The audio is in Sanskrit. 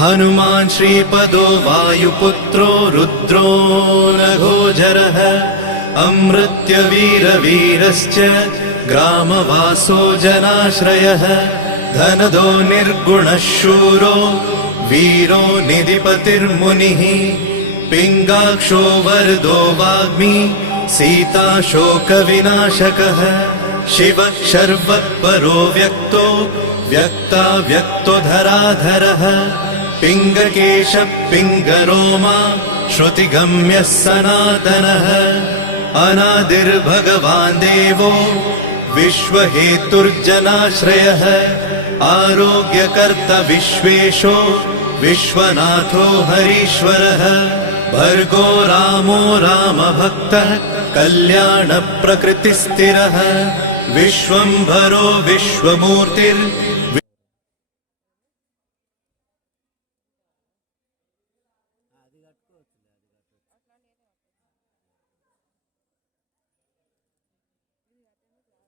हनुमान् श्रीपदो वायुपुत्रो रुद्रो नघोजरः अमृत्यवीरवीरश्च ग्रामवासो जनाश्रयः धनदो निर्गुणः शूरो वीरो निधिपतिर्मुनिः पिङ्गाक्षो वरदो वाग्मी सीताशोकविनाशकः शिवः शर्वत्परो व्यक्तो व्यक्ताव्यक्तो धराधरः पिङ्गकेशः पिङ्गरोमा श्रुतिगम्यः सनातनः अनादिर्भगवान् देवो विश्वहेतुर्जनाश्रयः आरोग्यकर्ता विश्वेशो विश्वनाथो हरीश्वरः भर्गो रामो रामभक्तः कल्याणप्रकृतिस्थिरः विश्वम्भरो विश्वमूर्तिर्